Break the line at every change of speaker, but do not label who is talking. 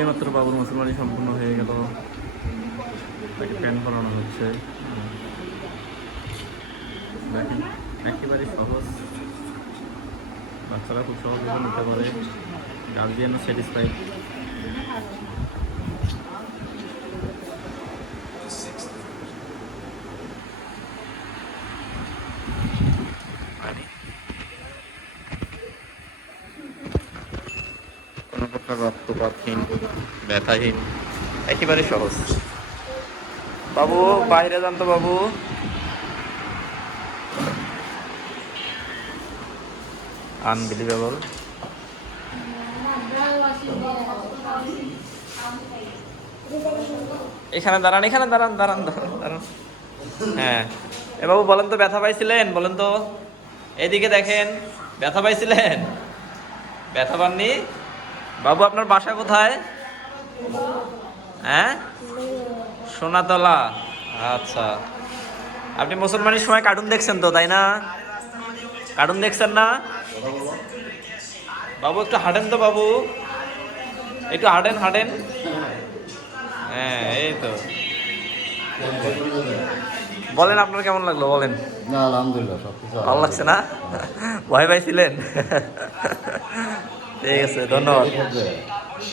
এইমাত্র বাবুর মুসলমানি সম্পূর্ণ হয়ে গেল। তাকে প্যান করানো হচ্ছে। একেবারে সহজ। বাচ্চারা খুব সহজভাবে নিতে পারে। গার্জিয়ানও স্যাটিসফাইড কোনো প্রকার রক্তপাতহীন ব্যথাহীন একেবারে সহজ। বাবু বাইরে যান তো বাবু। আনবিলিভেবল। এখানে দাঁড়ান এখানে দাঁড়ান দাঁড়ান দাঁড়ান দাঁড়ান। হ্যাঁ। এ বাবু বলেন তো ব্যথা পাইছিলেন? বলেন তো। এদিকে দেখেন ব্যথা পাইছিলেন? ব্যথা পাননি? বাবু আপনার বাসা কোথায়? হ্যাঁ? সোনাতলা। আচ্ছা। আপনি মুসলমানের সময় কার্টুন দেখছেন তো তাই না? কার্টুন দেখছেন না? বাবু একটু হাঁটেন তো বাবু। একটু হাঁটেন হাঁটেন। হ্যাঁ এই তো। বলেন আপনার কেমন লাগল? বলেন।
না আলহামদুলিল্লাহ সব কিছু
ভালো লাগছে না? ভয় পাইছিলেন? ঠিক আছে ধন্যবাদ।